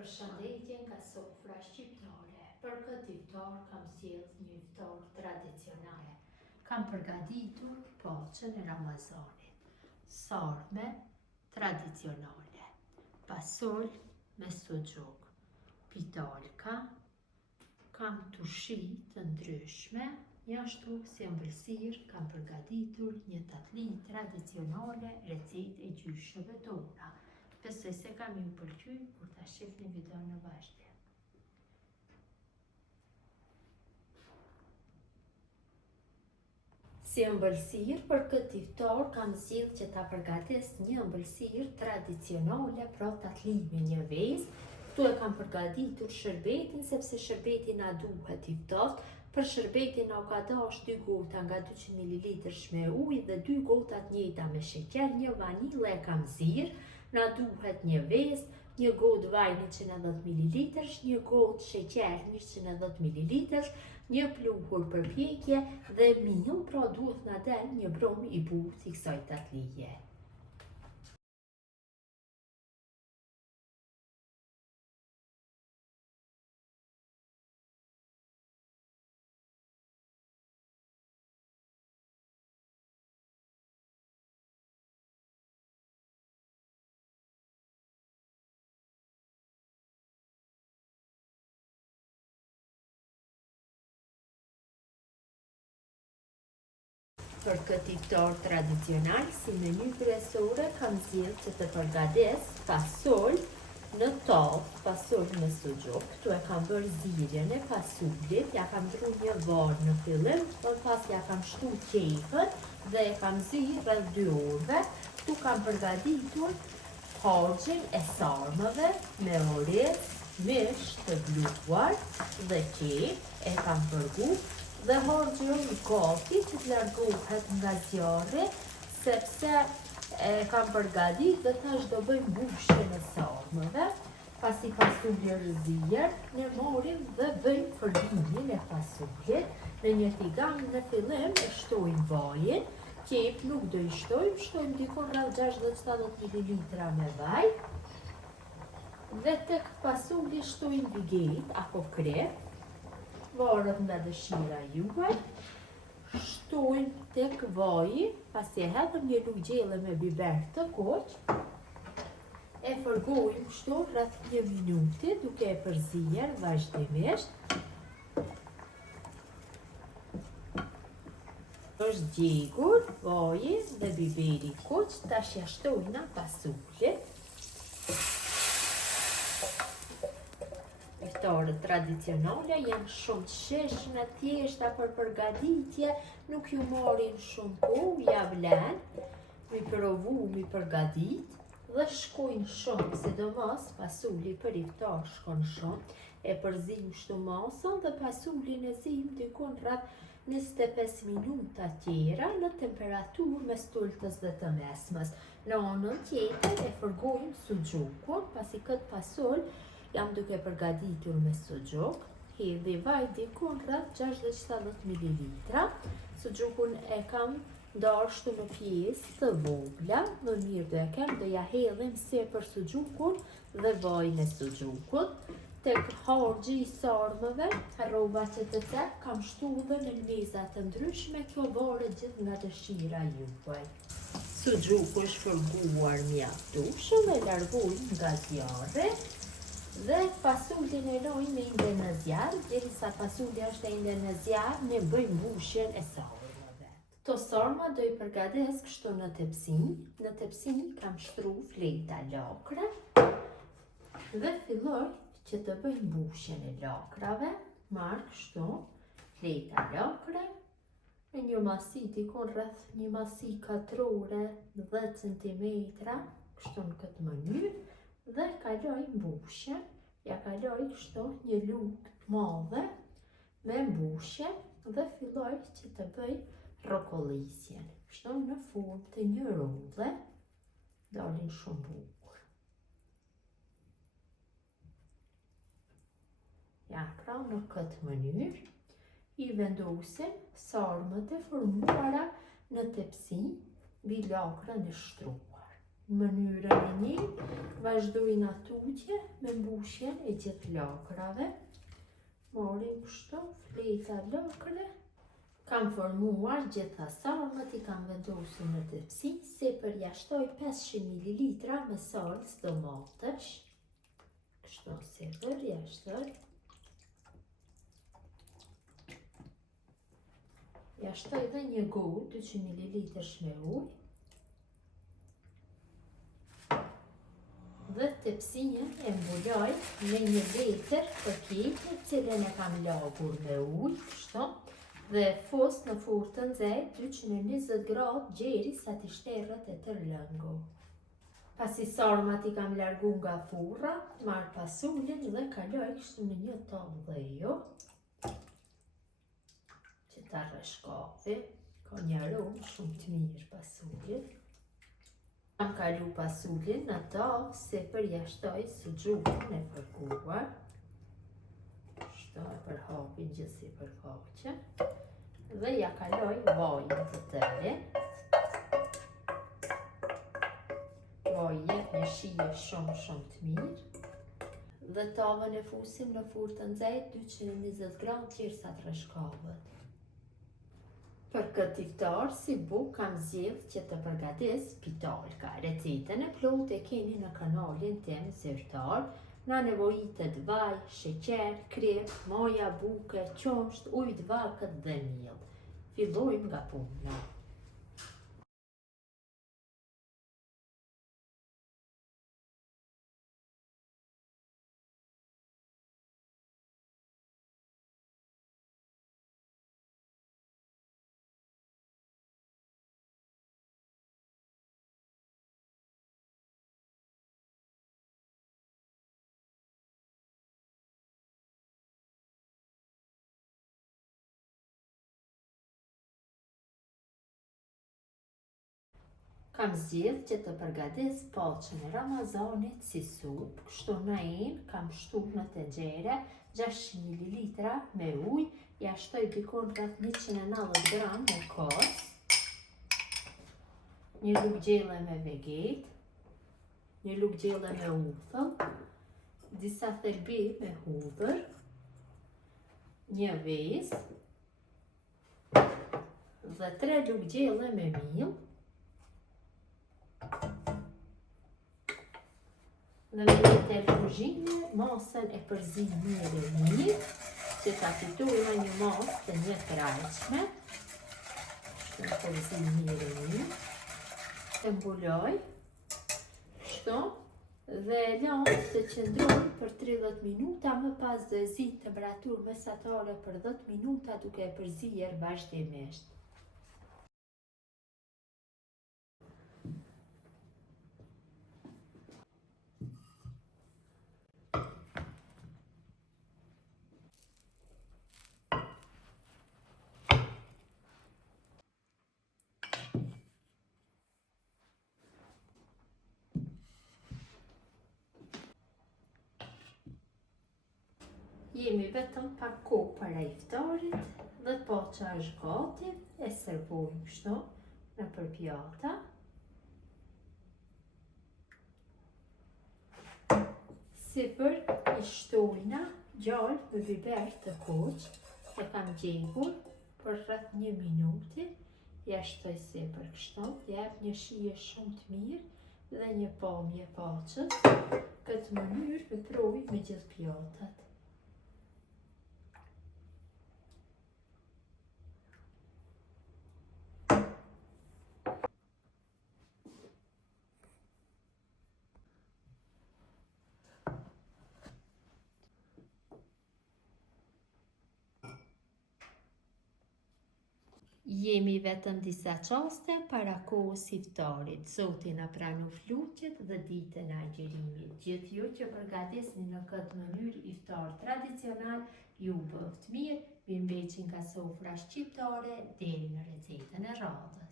Përshëndetje nga sofra shqiptare. Për këtë iftar kam sjellë një iftar tradicionale. Kam përgatitur poçën e Ramazanit, sarme tradicionale, pasol me suxhuk, pitalka, kam turshi të ndryshme, ashtu si ëmbëlsirë kam përgatitur një tatli tradicionale recetë e gjyshëve tona. Besoj se kam ju pëlqyer kur ta shihni videon në vazhdim. Si ëmbëlsirë për këtë iftar kam zgjedhur që ta përgatis një ëmbëlsirë tradicionale për tatlimin një vezë. Këtu e kam përgatitur shërbetin sepse shërbeti na duhet i ftohtë. Për shërbetin na ka dash 2 gota nga 200 ml me ujë dhe 2 gota të njëjta me sheqer, një vanilë e kam zirë. Na duhet një vezë, një gotë vaj 110 ml, një gotë sheqer 110 ml, një pluhur për pjekje dhe miell, pra duhet na del një brum i butë i kësaj tatlije. Për këtë iftar tradicional, si menu kryesore kam zgjedhur që të përgatis fasol në tavë, fasol me suxhuk. Këtu e kam bërë zirjen e fasulit, ja kam ndru një varë në fillim, më pas ja kam shtu qepën dhe e kam zirë rreth 2 orëve. Këtu kam përgatitur harxhin e sarmave me orez, mish të bluar dhe qepë, e kam përgu dhe harxhi i gati që të largohet nga zjarri, sepse e kam përgatitur dhe tash do bëjmë mbushjen e sarmave. Pasi fasuli rëzier, ne marrim dhe bëjmë fërdimin e fasulit. Në një tigan në fillim e shtojmë vajin, qep nuk do i shtojmë dikon rreth 60-70 ml me vaj. Dhe tek fasuli shtojmë biget apo krep, varet nga dëshira juaj. Shtojmë tek vaji, pasi e hedhëm një lugë gjelle me biber të koq, e fërgojmë kështu rreth 1 minuti duke e përzier vazhdimisht. Është djegur vaji dhe biberi koq, tash ja shtojna fasulit. Iftarët tradicionale janë shumë të shijshme, thjeshta për përgatitje, nuk ju marrin shumë kohë, ja vlen mi provu, mi përgatit dhe shkojnë shumë, sidomos fasuli për iftar shkon shumë. E përzim kështu masën dhe fasulin e zim dikon rreth 25 minuta tjera në temperaturë mes tultës dhe të mesmes. Në anën tjetër e fërgojmë suxhukun, pasi këtë fasol jam duke përgatitur me suxhuk, hedhi vaj dikon rreth 60-70 ml. Suxhukun e kam dashur në pjesë të vogla, më mirë do e kem, do ja hedhim sipër suxhukun dhe vajin e suxhukut. Tek harxhi i sarmave, rroba që të cek, kam shtu dhe në meza të ndryshme, kjo varet gjithë nga dëshira juaj. Suxhuku është fërguar mjaftueshëm, e largojmë nga zjarri. Dhe fasulin e lojmë me ende në zjarr, derisa fasuli është ende në zjarr, ne bëjmë mbushjen e sarmave. Këto sarma do i përgatis kështu në tepsin. Në tepsin kam shtru fleta lakre dhe filloj që të bëj mbushjen e lakrave. Marr kështu fleta lakre me një masi dikon rreth një masi katrore 10 cm, kështu në këtë mënyrë. Dhe kaloj mbushjen, ja kaloj kështu një lugë të madhe me mbushje dhe filloj që të bëj rrokollisjen. Kështu në formë të një rrodhe, dalin shumë bukur. Ja, pra në këtë mënyrë i vendosim sarmët e formuara në tepsi mbi lakrën e shtruar. në mënyrën e një, vazhdojnë atutje me mbushjen e gjithë lakrave. Morim kështu, fleta lakre. Kam formuar gjitha sarmat, i kam vendosur në tepsi, se përjashtoj 500 ml me salcë domatesh. Kështu se përjashtoj. Jashtoj dhe një gotë 200 ml me ujë. Dhe tepsinën e mbuloj me një letër përkite, cilën e kam lagur me ujë, kështu, dhe fus në furrë të nxehtë 220 gradë gjeri sa t'i shterët e tër lëngu. Pasi sarmat i kam largu nga furra, marr pasulin dhe kaloj kështu në një tavë dhe jo, që ta rreshkafi, ka një aromë shumë të mirë pasulin. Kam kalu pasulin në tavë se përjashtoj suxhukun e fërkuar. Kështu e përhapin gjithë si përfaqe. Dhe ja kaloj vajin të tëre. Vaji jep një shije shumë të mirë. Dhe tavën e fusim në furrë të nxehtë 220 gradë derisa të rreshkohet. Për këtë iftar, si buk kam zgjedhur që të përgatis pitalka. Recetën e plotë e keni në kanalin tim zyrtar. Na nevojitet vaj, sheqer, krem, moja, buke, qumsht, ujë të vakët dhe miell. Fillojmë nga puna. Kam zgjedhur që të përgatis poçën e Ramazanit si supë, kështu në kam shtu në tenxhere 600 ml me ujë, ja shtoj dikon rreth 190 gram me kos, një lugë gjelle me veget, një lugë gjelle me uthull, disa thelbi me hudhër, një vezë dhe 3 lugë gjelle me miell. Dhe me një tel kuzhine, masën e përzi mirë, që ta fitojmë një masë të një krajshme. Shtu e përzi mirë, e mbuloj, shtu, dhe lanë të qëndroj për 30 minuta, më pas do e zi temperaturë mesatare për 10 minuta duke e përzier vazhdimisht. Jemi vetëm pak kohë para iftarit dhe poça është gati, e servojmë kështu nëpër pjata. Sipër i shtojna gjallë me biber të kuq, e kam gjegur për rreth 1 minuti, ja shtoj sipër kështu, jep një shije shumë të mirë dhe një pamje poçës. Këtë mënyrë me provi me gjithë pjatat. Jemi vetëm disa qaste para kohës iftarit. Zoti na pranoft lutjet dhe ditën e agjerimit. Gjithë ju që përgatisni në këtë mënyrë iftar tradicional, ju bëft mirë, mirëmbëjtje nga sofra shqiptare deri në recetën e radhës.